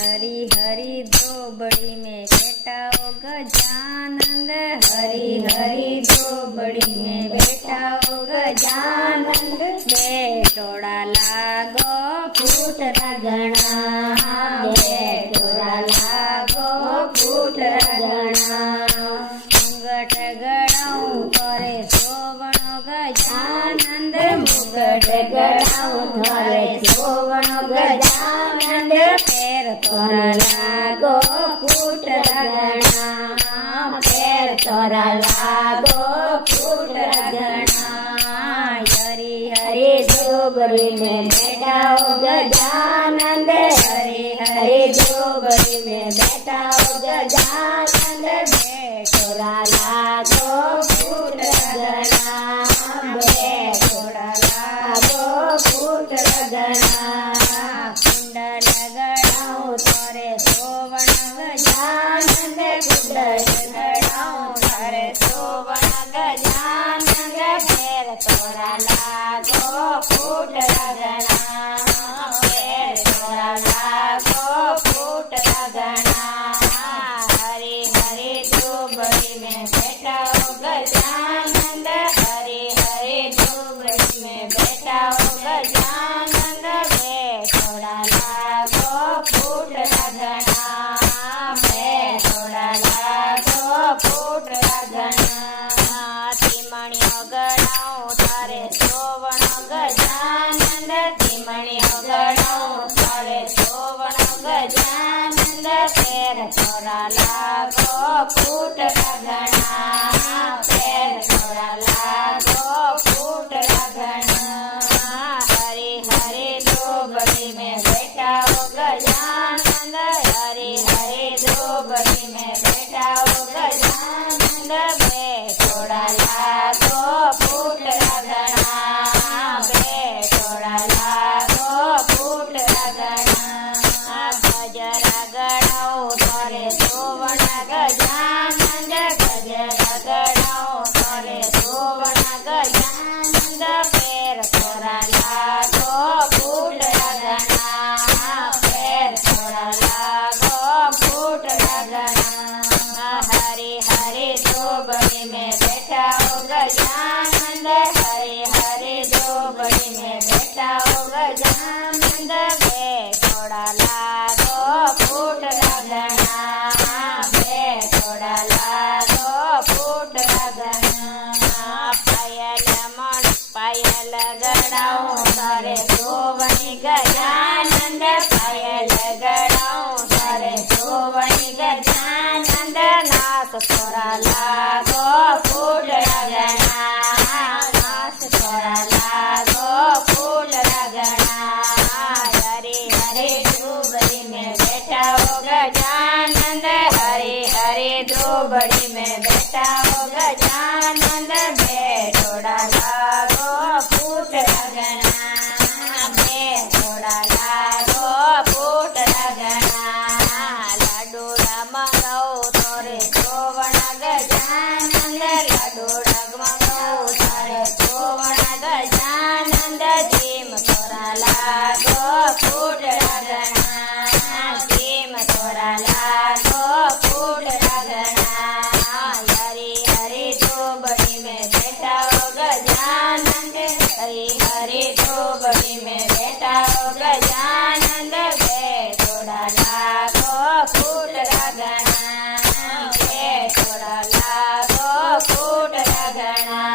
हरि हरि धोबड़ी में बैठा हो गजानंद। हरि हरि धोबड़ी में बैठा हो गजानंद। बेटोड़ा लागो फूटरा घना, बेटोड़ा लागो फूटरा घना। मुगट गड़ाऊं करे सोवणो गजानंद, मुगट गड़ाऊं करे सोवणो गजानंद। पैर तोरा लागो फूटरा घना, पैर तोरा लागो फूटरा घना। हरि हरि धोबड़ी में बैठा हो गजानंद। हरि हरि धोबड़ी में बैठा हो गजानंद। बेटोड़ा लागो फूटरा घना, बेटोड़ा लागो फूटरा घना। कुंडल गड़ाऊं तारे सोवण गजानंद, कुंडल गड़ाऊं तारे सोवण गजानंद। पैर तोरा लागो फूटरा घना, पैर तोरा लागो फूटरा घना। हरि हरि धोबड़ी में बैठा हो गजानंद। हरि हरि धोबड़ी में बैठा हो गजानंद। बेटोड़ा लागो फूटरा घना, बेटोड़ा लागो फूटरा घना। तीमणियो गड़ाऊं तारे सोवण गजानंद, तीमणियो गड़ाऊं तारे सोवण गजानंद। पैर तोरा लागो फूटरा घना, पैर तोरा लागो फूटरा घना। हरि हरि धोबड़ी में बैठा हो गजानंद। हरि हरि धोबड़ी में बैठा हो गजानंद। बेटोड़ा लागो फूटरा घना, बेटोड़ा लागो फूटरा घना। गजरा गड़ाऊं तारे सोवण गजानंद, गजरा गड़ाऊं तारे सोवण गजानंद। पैर तोरा लागो फूटरा घना, पैर तोरा लागो फूटरा घना। हरि हरि धोबड़ी में बैठा हो गजानंद। हरि हरि धोबड़ी में बैठा हो गजानंद। बेटोड़ा लागो फूटरा घना, बेटोड़ा लागो फूटरा घना। पायल गड़ाऊं तारे सोवणी गजानंद, पायल गड़ाऊं तारे सोवणी गजानंद। नास तोरा लागो फूटरा घना, नास तोरा लागो फूटरा घना। हरि हरि धोबड़ी में बैठा हो गजानंद। हरि हरि धोबड़ी में बैठा हो गजानंद। बेटोड़ा लागो फूटरा घना, बेटोड़ा लागो फूटरा घना। लाडू मंगाऊ तोरे सोवण गजानंद, लाडू मंगाऊ तारे सोवण गजानंद। धीम तोरा लागो फूटरा घना, धीम तोरा लागो फूटरा घना। हरि हरि धोबड़ी में बैठा हो गजानंद। हरि हरि धोबड़ी में बैठा हो गजानंद। बेटोड़ा लागो फूटरा घना, बेटोड़ा लागो फूटरा घना।